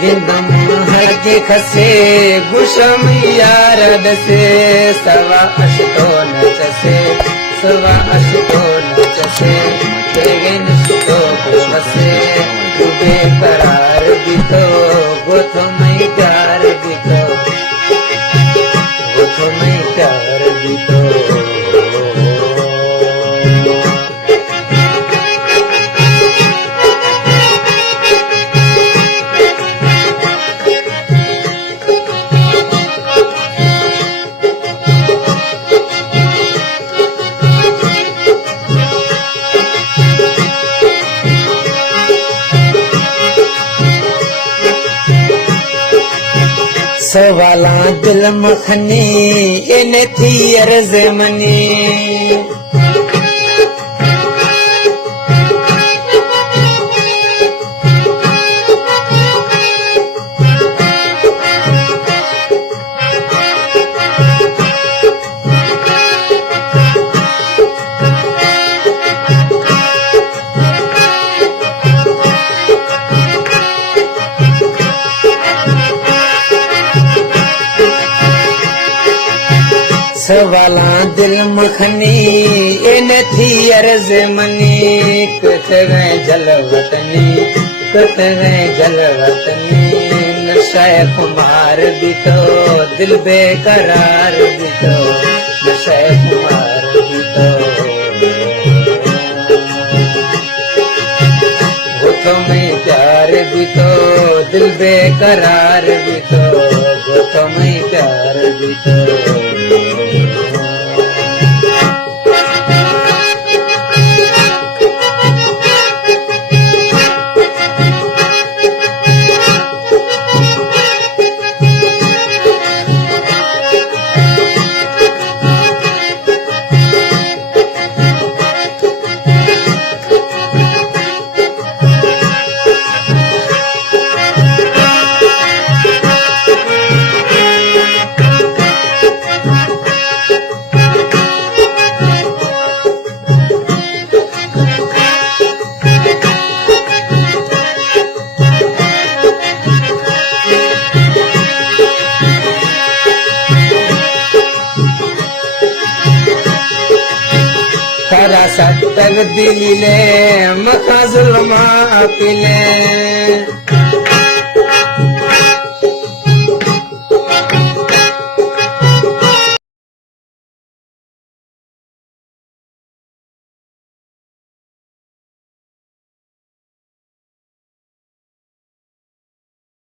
गिंदम हरके खसे गुशम यार दसे सवा अशतो नचसे सवा अशतो नचसे तेगेन सुतो बसे तुबे करार बितो गोथो मई प्यार बितो गोथो मई प्यार बितो सवाला दिल मखनी इन थी अर्ज मनी सवाला दिल मखनी इन थी अर्ज मनी कत गए जलवतनी कत गए जलवतनी नशाए कुमार बितो दिल बेकरार बितो नशाए कुमार बितो गोथों में प्यार बितो दिल बेकरार बितो गोथों में प्यार बितो सत्तर दिले मखा जुल्मा पिले